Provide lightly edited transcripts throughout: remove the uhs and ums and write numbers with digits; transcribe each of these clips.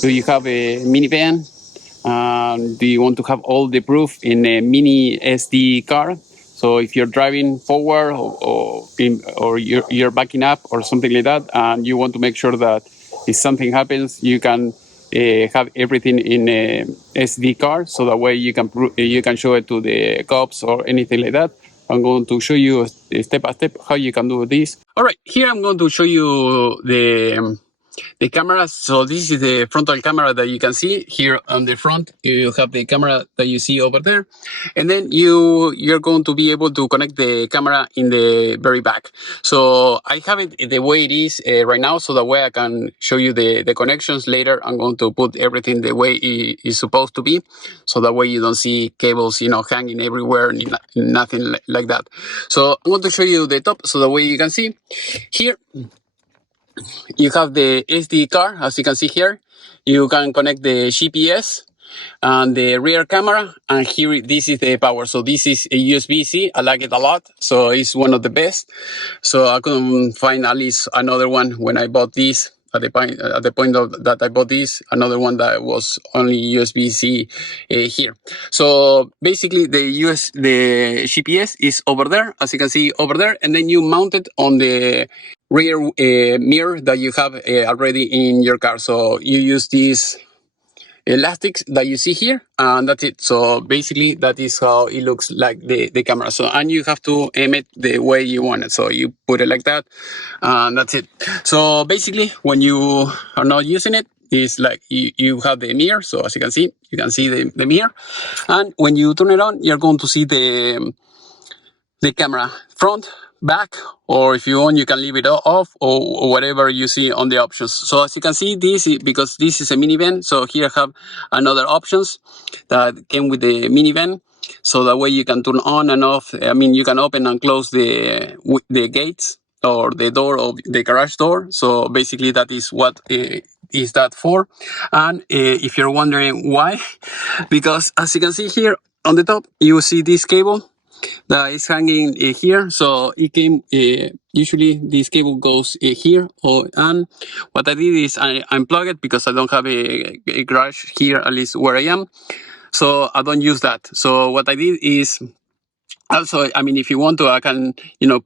Do you have a minivan? Do you want to have all the proof in a mini SD card? So if you're driving forward or you're backing up or something like that, and you want to make sure that if something happens, you can have everything in a SD card, so that way you can show it to the cops or anything like that. I'm going to show you step by step how you can do this. All right, here I'm going to show you the camera. So this is the frontal camera that you can see here on the front. You have the camera that you see over there, and then you're going to be able to connect the camera in the very back. So I have it the way it is right now, so that way I can show you the connections later. I'm going to put everything the way it is supposed to be, so that way you don't see cables, hanging everywhere, nothing like that. So I'm going to show you the top, so that way you can see here. You have the SD card, as you can see here. You can connect the GPS and the rear camera, and here this is the power. So this is a USB-C. I like it a lot, so it's one of the best. So I couldn't find at least another one when I bought this. At the point that I bought this, another one that was only USB-C here. So basically the GPS is over there, as you can see over there, and then you mount it on the rear mirror that you have already in your car. So you use these elastics that you see here, and that's it. So basically that is how it looks like the camera. So, and you have to aim it the way you want it. So you put it like that, and that's it. So basically when you are not using it, it's like you have the mirror. So as you can see the mirror, and when you turn it on, you're going to see the camera front, back, or if you want, you can leave it off, or whatever you see on the options. So as you can see, because this is a minivan, so here I have another options that came with the minivan. So that way you can turn on and off. I mean, you can open and close the gates or the door of the garage door. So basically that is what is that for. And if you're wondering why, because as you can see here on the top, you see this cable that is hanging here. So it came, usually this cable goes here, and what I did is I unplug it because I don't have a garage here, at least where I am, so I don't use that. So what I did is also, I mean, if you want to, I can,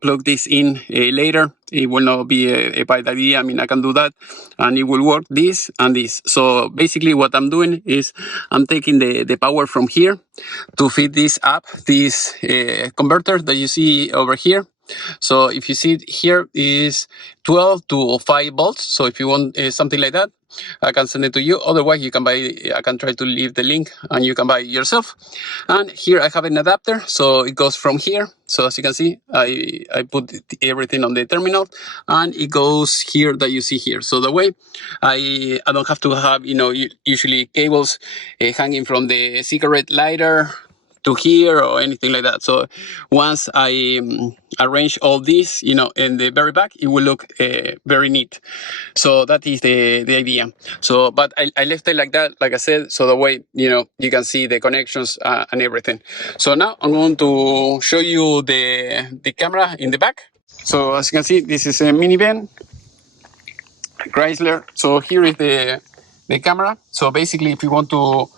plug this in later. It will not be a bad idea. I mean, I can do that and it will work, this and this. So basically what I'm doing is I'm taking the power from here to feed this up, this converter that you see over here. So if you see it here is 12 to 5 volts. So if you want something like that, I can send it to you. Otherwise, you can buy, I can try to leave the link and you can buy it yourself. And here I have an adapter. So it goes from here. So as you can see, I put everything on the terminal and it goes here that you see here. So the way I don't have to have, usually cables hanging from the cigarette lighter to here or anything like that. So once I arrange all this, in the very back, it will look very neat. So that is the idea. So, but I left it like that, like I said, so the way, you can see the connections and everything. So now I'm going to show you the camera in the back. So as you can see, this is a minivan, Chrysler. So here is the camera. So basically, if you want to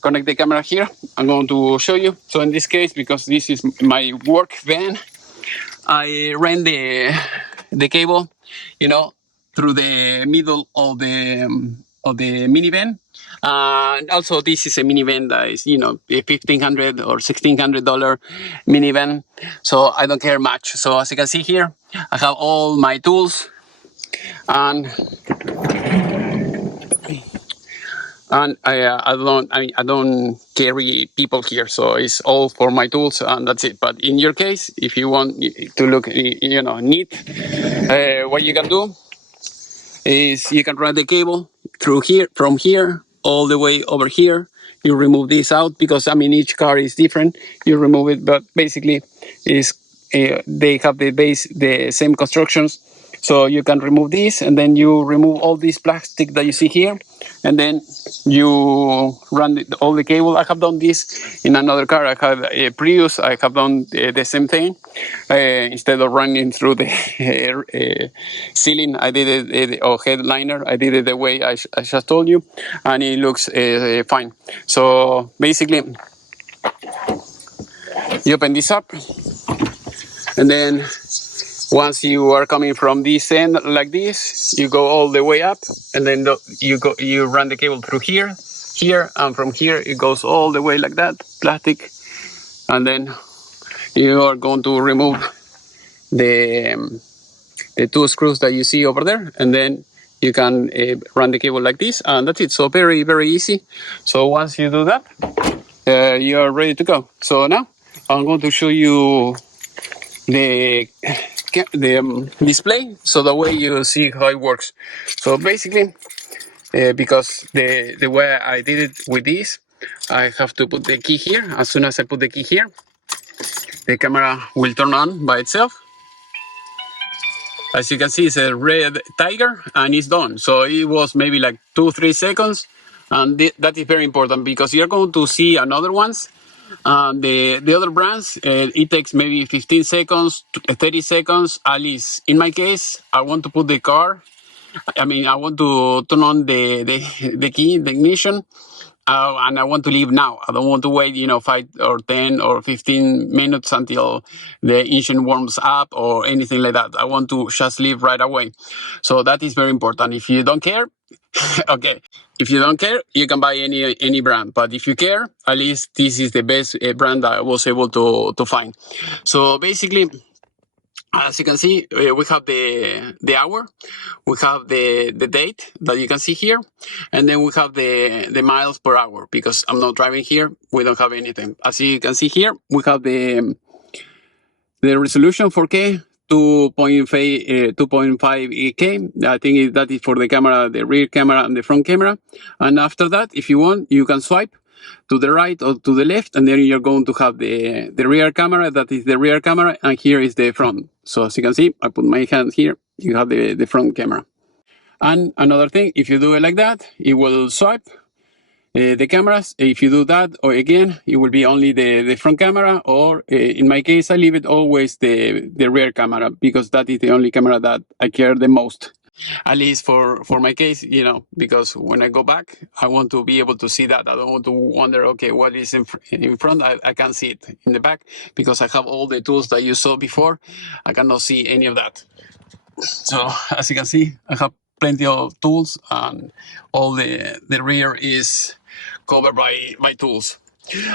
connect the camera here, I'm going to show you. So in this case, because this is my work van, I ran the cable, through the middle of the minivan. And also this is a minivan that is, a $1,500 or $1,600 minivan. So I don't care much. So as you can see here, I have all my tools and I don't carry people here, so it's all for my tools and that's it. But in your case, if you want to look, neat, what you can do is you can run the cable through here, from here all the way over here. You remove this out because each car is different. You remove it, but basically is they have the same constructions. So you can remove this, and then you remove all this plastic that you see here, and then you run all the cable. I have done this in another car. I have a Prius. I have done the same thing. Instead of running through the ceiling, I did it, or headliner, I did it the way I just told you, and it looks fine. So basically, you open this up, and then once you are coming from this end like this, you go all the way up, and then you run the cable through here, and from here it goes all the way like that, plastic, and then you are going to remove the two screws that you see over there, and then you can run the cable like this, and that's it. So very, very easy. So once you do that, you are ready to go. So now I'm going to show you the display, so that way you see how it works. So basically, because the way I did it with this, I have to put the key here. As soon as I put the key here, the camera will turn on by itself. As you can see, it's a red tiger, and it's done. So it was maybe like 2-3 seconds, and that is very important, because you're going to see another ones. The other brands, it takes maybe 15 seconds, 30 seconds at least. In my case, I want to put the car. I mean, I want to turn on the key, the ignition, and I want to leave now. I don't want to wait, 5 or 10 or 15 minutes until the engine warms up or anything like that. I want to just leave right away. So that is very important. If you don't care, okay. If you don't care, you can buy any brand. But if you care, at least this is the best brand I was able to find. So basically, as you can see, we have the hour, we have the date that you can see here, and then we have the miles per hour, because I'm not driving here, we don't have anything. As you can see here, we have the resolution 4K, 2.5K. I think that is for the camera, the rear camera and the front camera. And after that, if you want, you can swipe to the right or to the left, and then you're going to have the rear camera. That is the rear camera, and here is the front. So as you can see, I put my hand here, you have the front camera. And another thing, if you do it like that, it will swipe the cameras. If you do that, or again, it will be only the front camera, or in my case, I leave it always the rear camera, because that is the only camera that I care the most. At least for my case, because when I go back, I want to be able to see that. I don't want to wonder, okay, what is in front? I can't see it in the back, because I have all the tools that you saw before. I cannot see any of that. So as you can see, I have plenty of tools, and all the rear is covered by tools.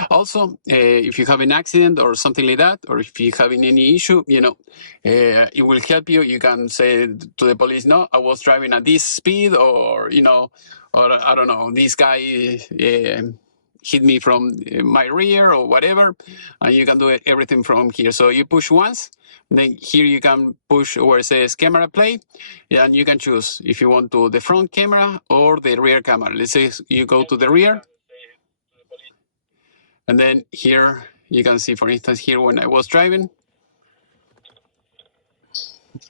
Also, if you have an accident or something like that, or if you're having any issue, it will help you. You can say to the police, no, I was driving at this speed, or I don't know, this guy hit me from my rear or whatever, and you can do everything from here. So you push once, then here you can push where it says camera play, and you can choose if you want to the front camera or the rear camera. Let's say you go to the rear, and then here you can see, for instance, here when I was driving,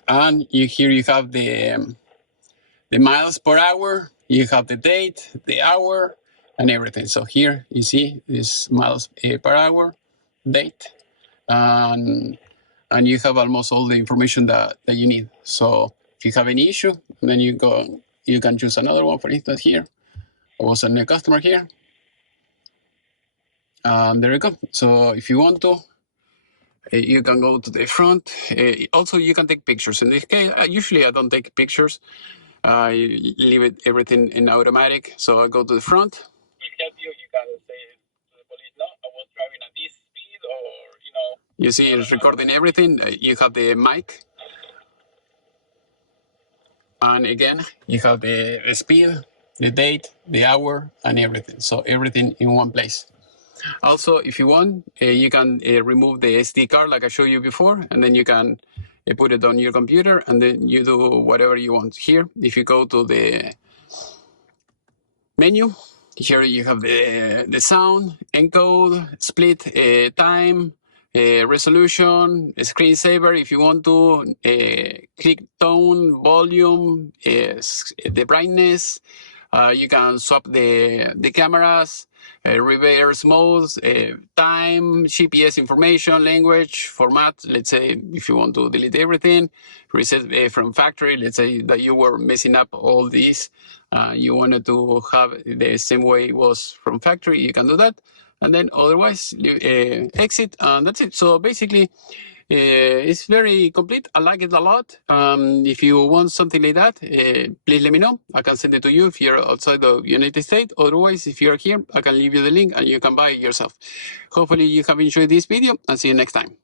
and here you have the miles per hour, you have the date, the hour, and everything. So here you see this miles per hour, date, and you have almost all the information that you need. So if you have any issue, then you can choose another one. For instance, here I was a new customer here. There you go. So if you want to, you can go to the front. Also, you can take pictures. In this case, usually I don't take pictures. I leave everything in automatic. So I go to the front. It helps you. You can say to the police, no, I was driving at this speed, or You see, it's recording everything. You have the mic. And again, you have the speed, the date, the hour, and everything. So everything in one place. Also, if you want, you can remove the SD card like I showed you before, and then you can put it on your computer, and then you do whatever you want. Here, if you go to the menu, here you have the sound, encode, split, time, resolution, screensaver if you want to, click tone, volume, the brightness. You can swap the cameras, reverse modes, time, GPS information, language, format. Let's say if you want to delete everything, reset from factory. Let's say that you were messing up all these. You wanted to have the same way it was from factory. You can do that. And then otherwise, exit, and that's it. So basically, it's very complete. I like it a lot. If you want something like that, please let me know. I can send it to you if you're outside the United States. Otherwise, if you're here, I can leave you the link and you can buy it yourself. Hopefully you have enjoyed this video and see you next time.